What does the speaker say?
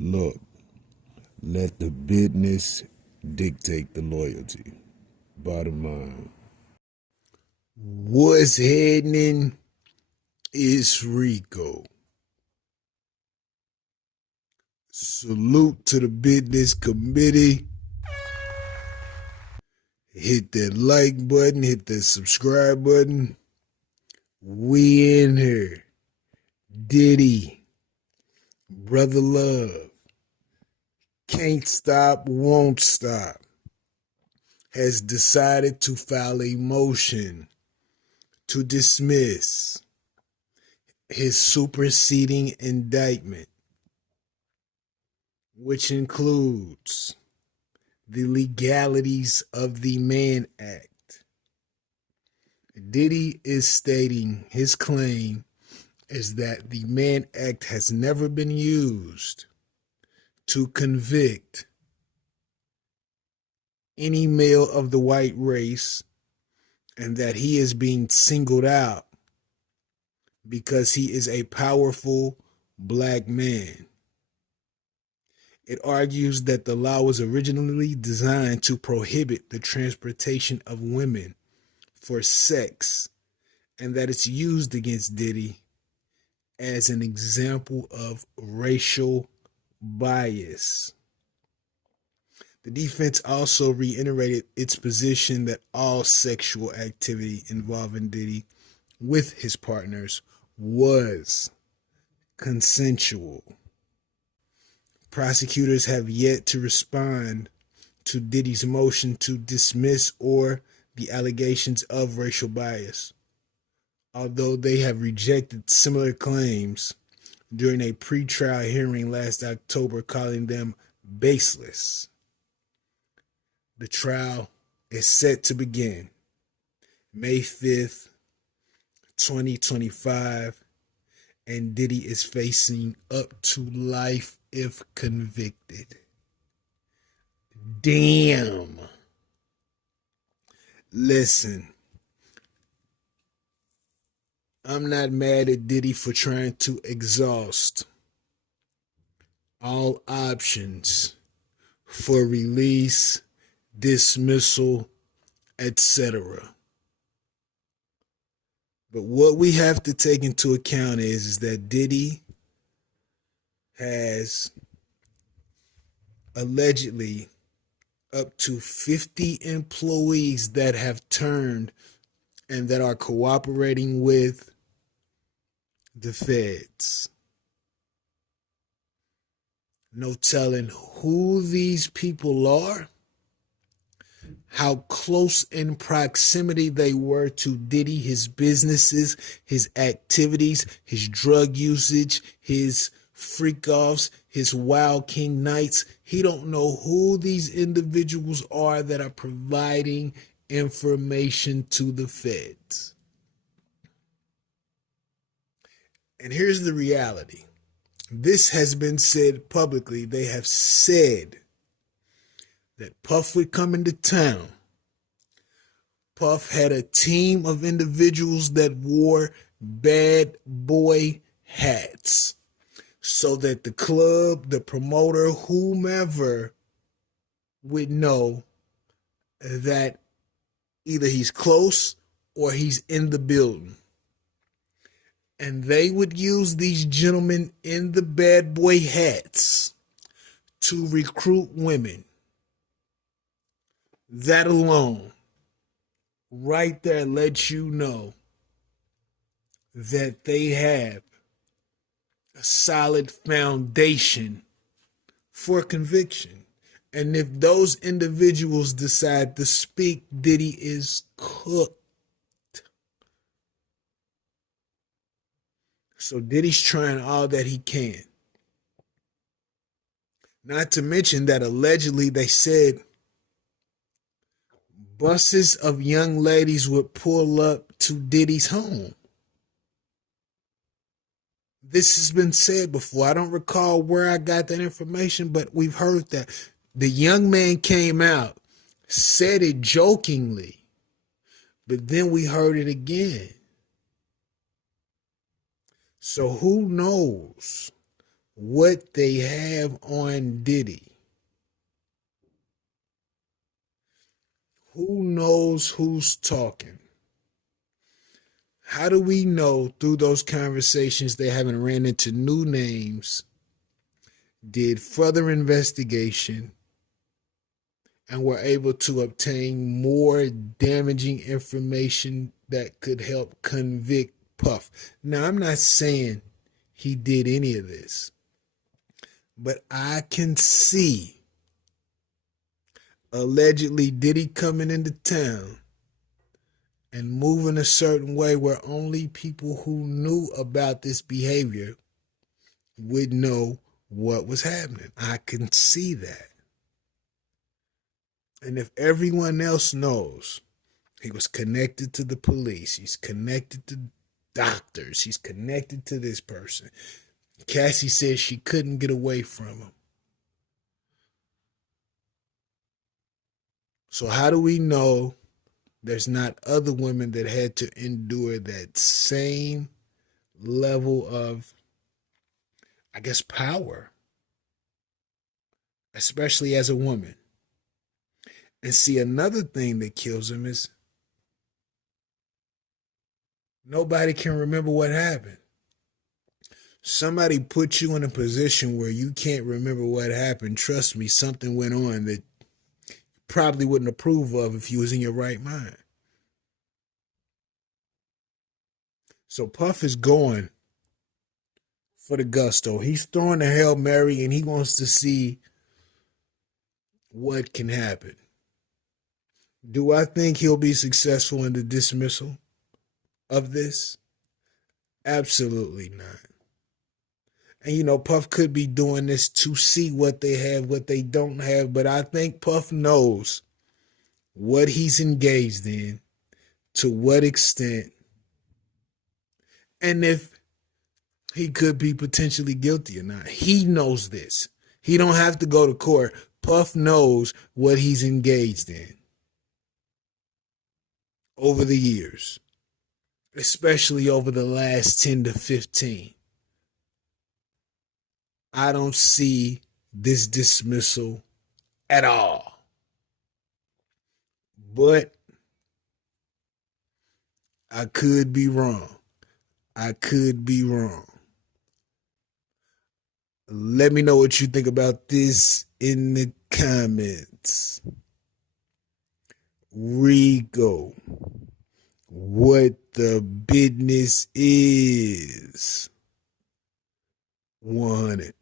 Look, let the business dictate the loyalty. Bottom line. What's happening? It's Rico. Salute to the business committee. Hit that like button, hit that subscribe button. We in here. Diddy. Brother Love. Can't stop, won't stop. Has decided to file a motion to dismiss his superseding indictment, which includes the legalities of the Mann Act. Diddy is stating his claim is that the Mann Act has never been used to convict any male of the white race, and that he is being singled out because he is a powerful black man. It argues that the law was originally designed to prohibit the transportation of women for sex, and that it's used against Diddy as an example of racial bias. The defense also reiterated its position that all sexual activity involving Diddy with his partners was consensual. Prosecutors have yet to respond to Diddy's motion to dismiss or the allegations of racial bias, although they have rejected similar claims during a pretrial hearing last October, calling them baseless. The trial is set to begin May 5th, 2025, and Diddy is facing up to life if convicted. Damn. Listen, I'm not mad at Diddy for trying to exhaust all options for release, dismissal, etc. But what we have to take into account is that Diddy has allegedly up to 50 employees that have turned and that are cooperating with the feds. No telling who these people are, how close in proximity they were to Diddy, his businesses, his activities, his drug usage, his freak-offs, his Wild King nights. He don't know who these individuals are that are providing information to the feds. And here's the reality. This has been said publicly. They have said that Puff would come into town. Puff had a team of individuals that wore bad boy hats so that the club, the promoter, whomever would know that either he's close or he's in the building. And they would use these gentlemen in the bad boy hats to recruit women. That alone, right there, lets you know that they have a solid foundation for conviction. And if those individuals decide to speak, Diddy is cooked. So Diddy's trying all that he can. Not to mention that allegedly they said buses of young ladies would pull up to Diddy's home. This has been said before. I don't recall where I got that information, but we've heard that. The young man came out, said it jokingly, but then we heard it again. So who knows what they have on Diddy. Who knows who's talking? How do we know through those conversations they haven't ran into new names, did further investigation, and were able to obtain more damaging information that could help convict Puff? Now, I'm not saying he did any of this, but I can see allegedly Diddy coming into town and moving a certain way where only people who knew about this behavior would know what was happening. I can see that. And if everyone else knows he was connected to the police, he's connected to doctors, he's connected to this person. Cassie said she couldn't get away from him. So how do we know there's not other women that had to endure that same level of, I guess, power, especially as a woman? And see, another thing that kills him is nobody can remember what happened. Somebody put you in a position where you can't remember what happened. Trust me, something went on that you probably wouldn't approve of if you was in your right mind. So Puff is going for the gusto. He's throwing a Hail Mary and he wants to see what can happen. Do I think he'll be successful in the dismissal of this? Absolutely not. And you know, Puff could be doing this to see what they have, what they don't have, but I think Puff knows what he's engaged in, to what extent, and if he could be potentially guilty or not. He knows this. He don't have to go to court. Puff knows what he's engaged in over the years, especially over the last 10 to 15. I don't see this dismissal at all. But I could be wrong. I could be wrong. Let me know what you think about this in the comments. Rico, what the business is. 100.